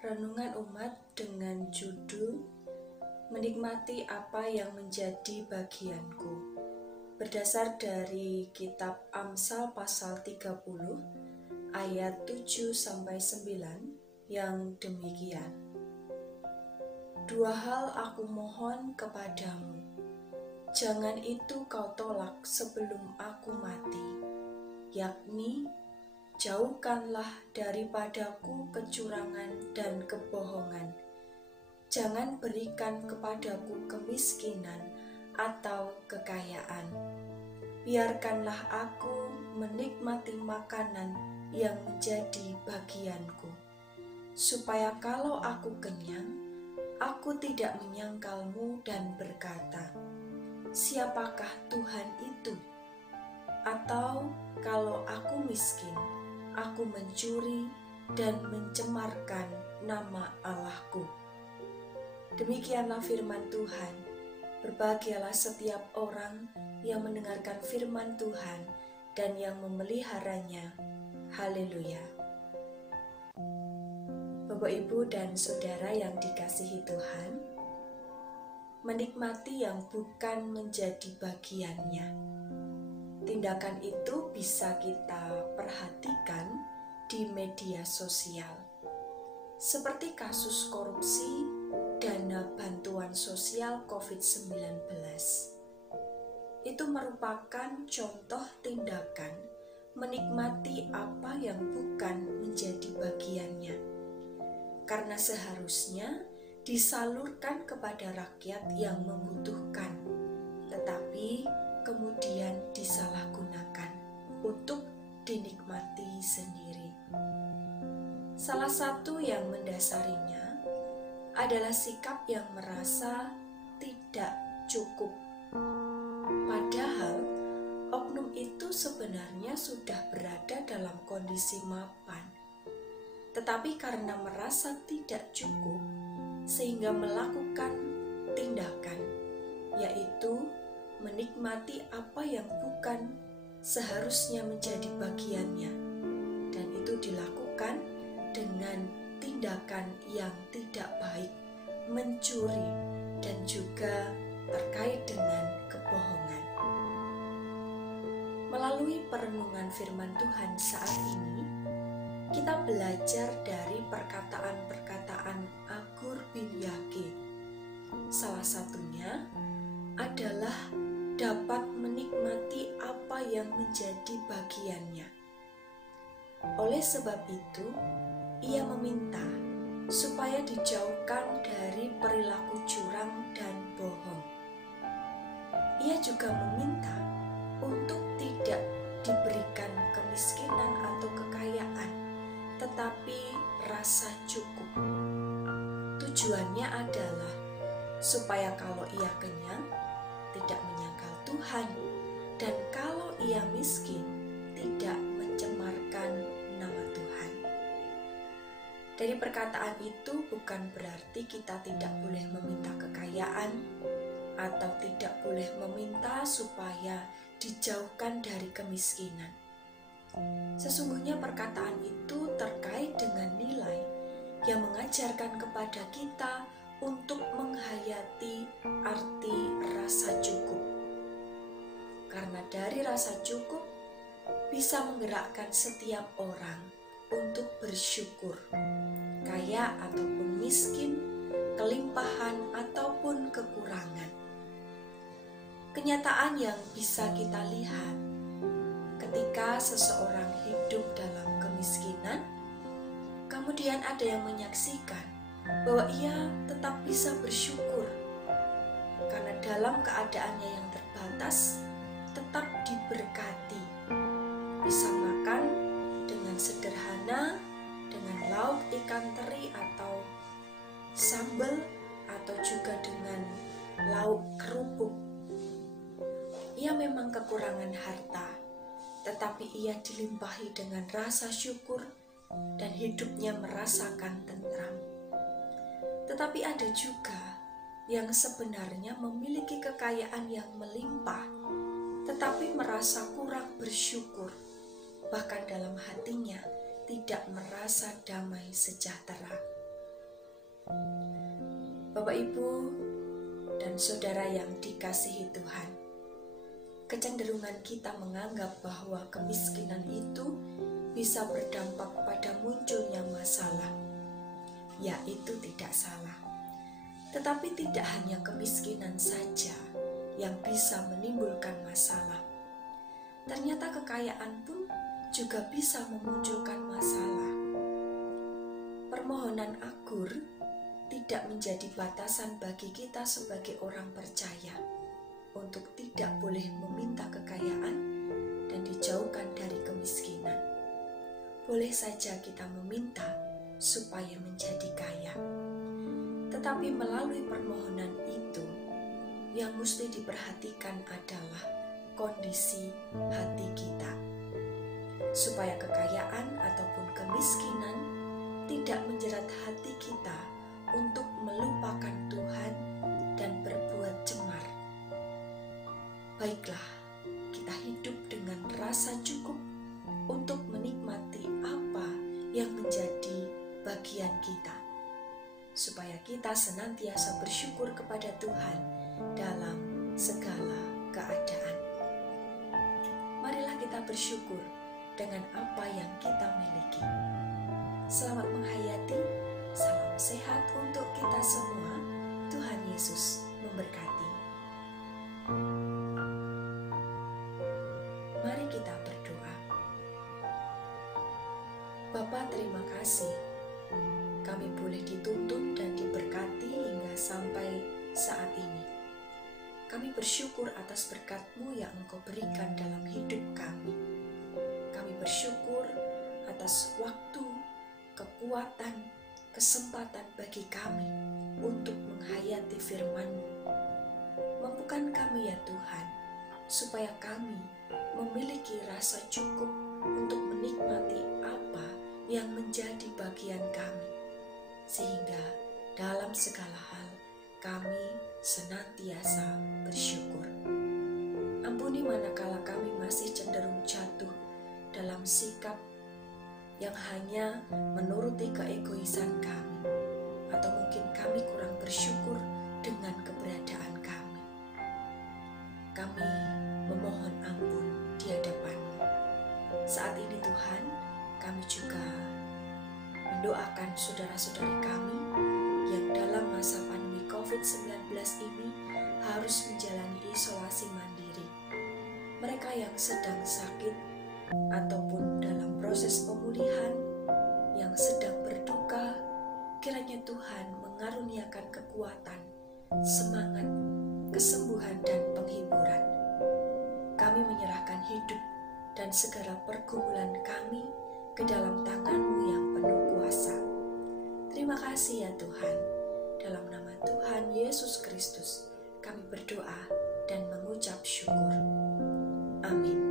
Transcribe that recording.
Renungan Umat dengan judul Menikmati Apa Yang Menjadi Bagianku, berdasar dari kitab Amsal pasal 30 ayat 7-9 yang demikian. Dua hal aku mohon kepadamu, jangan itu kau tolak sebelum aku mati, yakni jauhkanlah daripadaku kecurangan dan kebohongan. Jangan berikan kepadaku kemiskinan atau kekayaan. Biarkanlah aku menikmati makanan yang menjadi bagianku, supaya kalau aku kenyang, aku tidak menyangkalmu dan berkata, "Siapakah Tuhan itu?" Atau kalau aku miskin, aku mencuri dan mencemarkan nama Allahku. Demikianlah firman Tuhan. Berbahagialah setiap orang yang mendengarkan firman Tuhan dan yang memeliharanya. Haleluya. Bapak, Ibu, dan Saudara yang dikasihi Tuhan, menikmati yang bukan menjadi bagiannya. Tindakan itu bisa kita perhatikan di media sosial, seperti kasus korupsi dana bantuan sosial COVID-19. Itu merupakan contoh tindakan menikmati apa yang bukan menjadi bagiannya, karena seharusnya disalurkan kepada rakyat yang membutuhkan, tetapi kemudian disalahgunakan untuk dinikmati sendiri. Salah satu yang mendasarinya adalah sikap yang merasa tidak cukup. Padahal oknum itu sebenarnya sudah berada dalam kondisi mapan, tetapi karena merasa tidak cukup sehingga melakukan tindakan, yaitu menikmati apa yang bukan seharusnya menjadi bagiannya, dan itu dilakukan dengan tindakan yang tidak baik, mencuri, dan juga terkait dengan kebohongan. Melalui perenungan firman Tuhan saat ini, kita belajar dari perkataan-perkataan Agur bin Yage. Salah satunya adalah dapat menikmati apa yang menjadi bagiannya. Oleh sebab itu, ia meminta supaya dijauhkan dari perilaku curang dan bohong. Ia juga meminta untuk tidak diberikan kemiskinan atau kekayaan, tetapi rasa cukup. Tujuannya adalah supaya kalau ia kenyang, tidak menyangkal Tuhan, dan kalau ia miskin, tidak mencemarkan nama Tuhan. Dari perkataan itu bukan berarti kita tidak boleh meminta kekayaan atau tidak boleh meminta supaya dijauhkan dari kemiskinan. Sesungguhnya perkataan itu terkait dengan nilai yang mengajarkan kepada kita untuk menghayati arti rasa cukup. Karena dari rasa cukup bisa menggerakkan setiap orang untuk bersyukur, kaya ataupun miskin, kelimpahan ataupun kekurangan. Kenyataan yang bisa kita lihat ketika seseorang hidup dalam kemiskinan, kemudian ada yang menyaksikan bahwa ia tetap bisa bersyukur karena dalam keadaannya yang terbatas tetap diberkati, bisa makan dengan sederhana, dengan lauk ikan teri atau sambal, atau juga dengan lauk kerupuk. Ia memang kekurangan harta, tetapi ia dilimpahi dengan rasa syukur dan hidupnya merasakan tentram. Tetapi ada juga yang sebenarnya memiliki kekayaan yang melimpah, tetapi merasa kurang bersyukur, bahkan dalam hatinya tidak merasa damai sejahtera. Bapak, Ibu, dan saudara yang dikasihi Tuhan, kecenderungan kita menganggap bahwa kemiskinan itu bisa berdampak pada munculnya masalah. Ya, itu tidak salah. Tetapi tidak hanya kemiskinan saja yang bisa menimbulkan masalah. Ternyata kekayaan pun juga bisa memunculkan masalah. Permohonan agur tidak menjadi batasan bagi kita sebagai orang percaya untuk tidak boleh meminta kekayaan dan dijauhkan dari kemiskinan. Boleh saja kita meminta supaya menjadi kaya, tetapi melalui permohonan itu yang mesti diperhatikan adalah kondisi hati kita, supaya kekayaan ataupun kemiskinan tidak menjerat hati kita untuk melupakan Tuhan dan berbuat cemar. Baiklah, kita hidup dengan rasa cukup untuk menikmati apa yang menjadi bagian kita, supaya kita senantiasa bersyukur kepada Tuhan dalam segala keadaan. Marilah kita bersyukur dengan apa yang kita miliki. Selamat menghayati, salam sehat untuk kita semua. Tuhan Yesus memberkati. Mari kita berdoa. Bapa, terima kasih kami boleh dituntun dan diberkati hingga sampai saat ini. Kami bersyukur atas berkat-Mu yang Engkau berikan dalam hidup kami. Kami bersyukur atas waktu, kekuatan, kesempatan bagi kami untuk menghayati firman-Mu. Mampukan kami ya Tuhan, supaya kami memiliki rasa cukup untuk menikmati apa yang menjadi bagian kami, sehingga dalam segala hal kami senantiasa bersyukur. Ampuni manakala kami masih cenderung jatuh dalam sikap yang hanya menuruti keegoisan kami, atau mungkin kami kurang bersyukur dengan keberadaan kami. Kami memohon ampun di hadapan-Mu. Saat ini Tuhan, kami juga mendoakan saudara-saudari kami yang dalam masa pandemi COVID-19 ini harus menjalani isolasi mandiri. Mereka yang sedang sakit ataupun dalam proses pemulihan, yang sedang berduka, kiranya Tuhan mengaruniakan kekuatan, semangat, kesembuhan, dan penghiburan. Kami menyerahkan hidup dan segala pergumulan kami ke dalam tangan-Mu yang penuh kuasa. Terima kasih ya Tuhan. Dalam nama Tuhan Yesus Kristus, kami berdoa dan mengucap syukur. Amin.